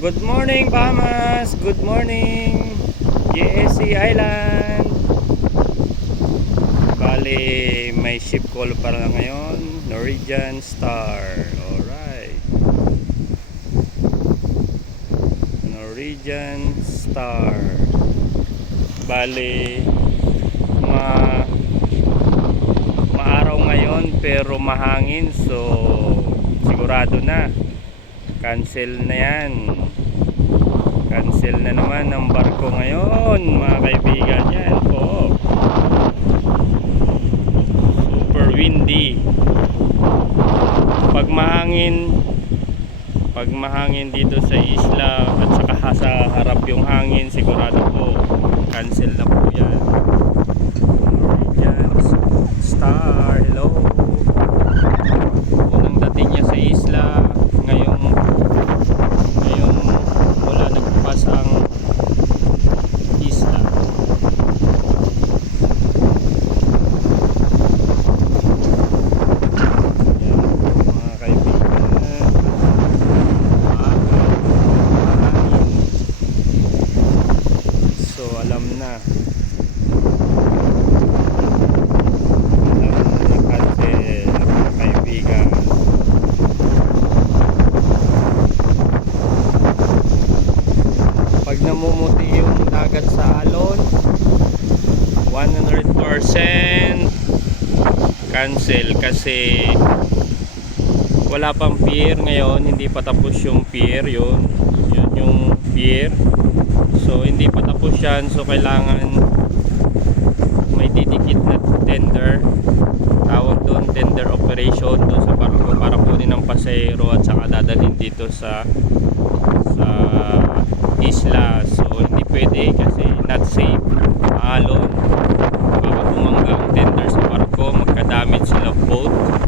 Good morning, Bahamas! Good morning, GSC Island! Bali, may ship call para ngayon, Norwegian Star. Alright. Norwegian Star. Bali, maaraw ngayon pero mahangin, so sigurado na cancel na yan. Cancel na naman ang barko ngayon, mga kaibigan. Yan po, super windy. Pag mahangin dito sa isla at saka sa harap yung hangin, sigurado po cancel na po yan. Yan, Star, hello. Unang dating niya sa isla ngayon wala nagpas ang isla. Yan, mga kaibigan, so alam na cancel, mga kaibigan. Pag namumuti yung dagat sa alon, 100% cancel kasi wala pang pier ngayon, hindi pa tapos yung pier. Yun yung pier, so hindi pa tapos yan, so kailangan may didikit na tender, tawag doon tender operation doon sa barko para kunin ng pasahero at saka dadalhin dito sa isla. So hindi pwede kasi not safe, maalon, baka bumangga ang tender sa barko, magka-damage sila boat.